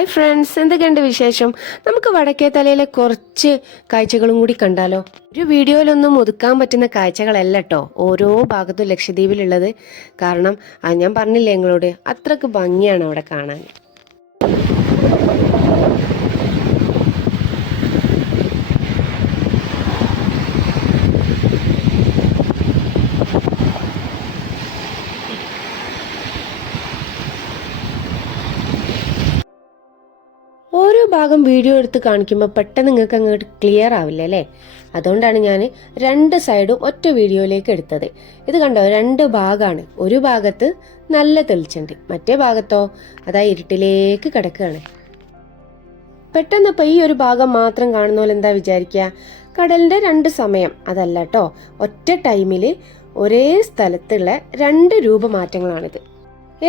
Hi friends, എന്തൊക്കെയുണ്ട് വിശേഷം? നമുക്ക് വടക്കേത്തലയിലെ കുറച്ച് കാഴ്ചകളും കൂടി കണ്ടാലോ? ഒരു വീഡിയോയിലൊന്നും ഒതുക്കാൻ പറ്റുന്ന കാഴ്ചകളല്ല കേട്ടോ ഓരോ ഭാഗത്തും ലക്ഷദ്വീപിലുള്ളത്. കാരണം ഞാൻ പറഞ്ഞില്ലേ നിങ്ങളോട്, അത്രക്ക് ഭംഗിയാണ് അവിടെ കാണാൻ. ഓരോ ഭാഗം വീഡിയോ എടുത്ത് കാണിക്കുമ്പോൾ പെട്ടെന്ന് നിങ്ങൾക്ക് അങ്ങോട്ട് ക്ലിയർ ആവില്ല അല്ലേ? അതുകൊണ്ടാണ് ഞാൻ രണ്ട് സൈഡും ഒറ്റ വീഡിയോയിലേക്ക് എടുത്തത്. ഇത് കണ്ടോ, രണ്ട് ഭാഗമാണ്. ഒരു ഭാഗത്ത് നല്ല തെളിച്ചുണ്ട്, മറ്റേ ഭാഗത്തോ അതാ ഇരുട്ടിലേക്ക് കിടക്കുകയാണ്. പെട്ടെന്ന് ഇപ്പം ഈ ഒരു ഭാഗം മാത്രം കാണുന്ന പോലെ എന്താ വിചാരിക്കുക, കടലിന്റെ രണ്ട് സമയം. അതല്ല കേട്ടോ, ഒറ്റ ടൈമിൽ ഒരേ സ്ഥലത്തുള്ള രണ്ട് രൂപമാറ്റങ്ങളാണിത്.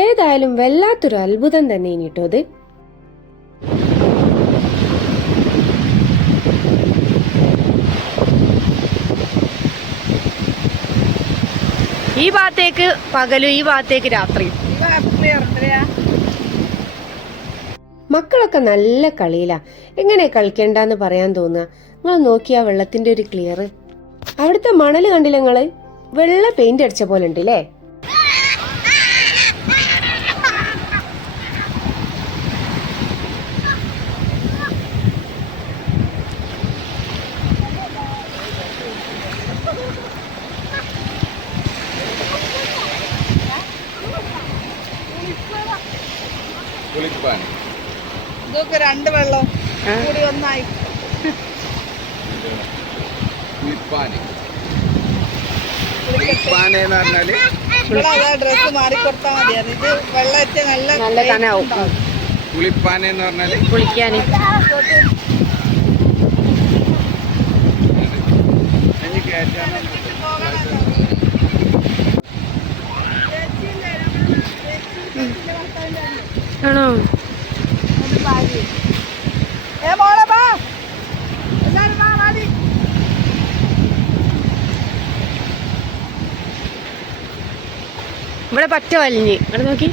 ഏതായാലും വല്ലാത്തൊരു അത്ഭുതം തന്നെ ഇനി കേട്ടോ ഇത്. ഈ ഭാഗത്തേക്ക് പകലും ഈ ഭാഗത്തേക്ക് രാത്രിയും. മക്കളൊക്കെ നല്ല കളിയിലാ. എങ്ങനെ കളിക്കണ്ടെന്ന് പറയാൻ തോന്നുക? നിങ്ങൾ നോക്കിയാ വെള്ളത്തിന്റെ ഒരു ക്ലിയർ. അവിടുത്തെ മണല് കണ്ടില്ല നിങ്ങള്? വെള്ള പെയിന്റ് അടിച്ച പോലെ ഉണ്ട് അല്ലേ? ഇതൊക്കെ രണ്ട് വെള്ളം കൂടി ഒന്നായി. ഡ്രസ് മാറിക്കൊടുത്താൽ മതിയാണ്. ഇത് വെള്ളം നല്ല കനാവും. കുളിപ്പാനെന്ന് പറഞ്ഞാല് കുളിക്കാന് ആണോ? ഇവിടെ പറ്റ വലിഞ്ഞ് അവിടെ നോക്കി.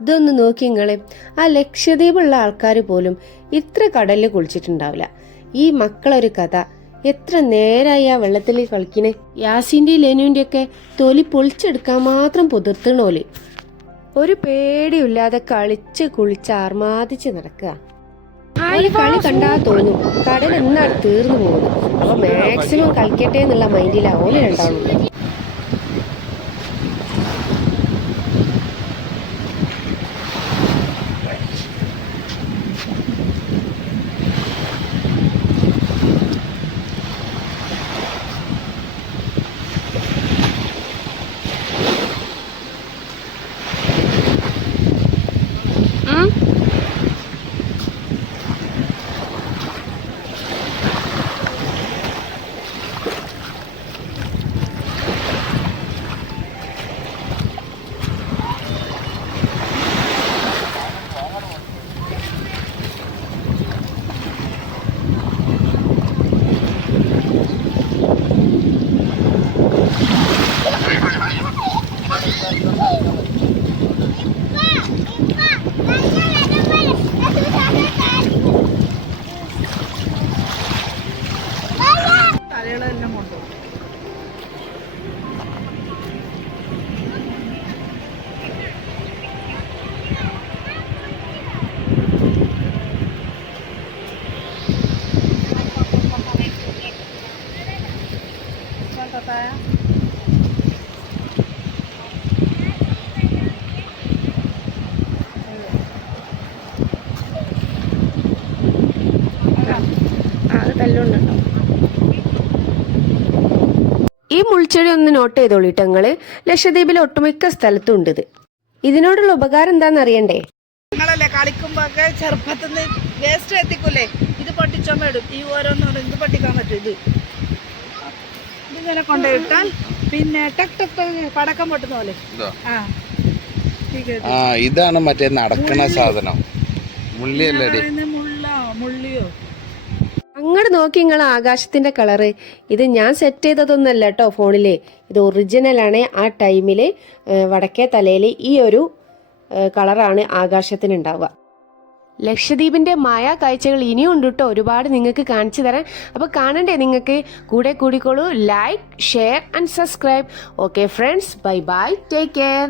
ഇതൊന്ന് നോക്കി നിങ്ങള്. ആ ലക്ഷദ്വീപുള്ള ആൾക്കാർ പോലും ഇത്ര കടലിൽ കുളിച്ചിട്ടുണ്ടാവില്ല. ഈ മക്കളൊരു കഥ. എത്ര നേരായി ആ വെള്ളത്തിൽ കളിക്കണേ. യാസിന്റെയും ലെനുവിന്റെ ഒക്കെ തൊലി പൊളിച്ചെടുക്കാൻ മാത്രം പുതിർത്തണോല്. ഒരു പേടിയില്ലാതെ കളിച്ച് കുളിച്ച് ആർമാദിച്ച് നടക്കുക. ഈ കളി കണ്ടാ തോന്നും കടൽ എന്നാണ് തീർന്നു പോകുന്നത്. അപ്പൊ മാക്സിമം കളിക്കട്ടെ എന്നുള്ള മൈൻഡിലാ ഓല് രണ്ടാളും. തലകളെല്ലാം കൊണ്ടുപോകും. ഈ മുൾച്ചെടി ഒന്ന് നോട്ട് ചെയ്തോളിട്ടോ നിങ്ങള്. ലക്ഷദ്വീപിലെ ഒട്ടുമിക്ക സ്ഥലത്തും ഉണ്ട് ഇത്. ഇതിനോടുള്ള ഉപകാരം എന്താണെന്ന് അറിയണ്ടേ? ഞങ്ങളല്ലേ കളിക്കുമ്പോ ഒക്കെ ചെറുപ്പത്തിൽ നിന്ന് വേസ്റ്റ് എത്തിക്കൂലേ, ഇത് പൊട്ടിച്ചോമ്പ ഇടും. ഈ ഓരോന്നോടും ഇത് പൊട്ടിക്കാൻ പറ്റും. ഇതിങ്ങനെ കൊണ്ടുപോയിട്ടാൽ പിന്നെ ടക് ടക് ടക് പടക്കം പൊട്ടുന്ന പോലെ. ഇതാണ് മറ്റേ നടക്കണ സാധനം. മുള്ളിയല്ലേ? മുള്ളിയോ? അങ്ങോട്ട് നോക്കി നിങ്ങൾ ആകാശത്തിന്റെ കളറ്. ഇത് ഞാൻ സെറ്റ് ചെയ്തതൊന്നല്ല കേട്ടോ ഫോണില്. ഇത് ഒറിജിനലാണ്. ആ ടൈമില് വടക്കേ തലയിൽ ഈ ഒരു കളറാണ് ആകാശത്തിന് ഉണ്ടാവുക. ലക്ഷദ്വീപിന്റെ മായാ കാഴ്ചകൾ ഇനിയും ഉണ്ട് കേട്ടോ, ഒരുപാട് നിങ്ങൾക്ക് കാണിച്ചു തരാൻ. അപ്പോൾ കാണണ്ടേ നിങ്ങൾക്ക്? കൂടെ കൂടിക്കോളൂ. Like, share and subscribe. Okay friends, bye bye, take care.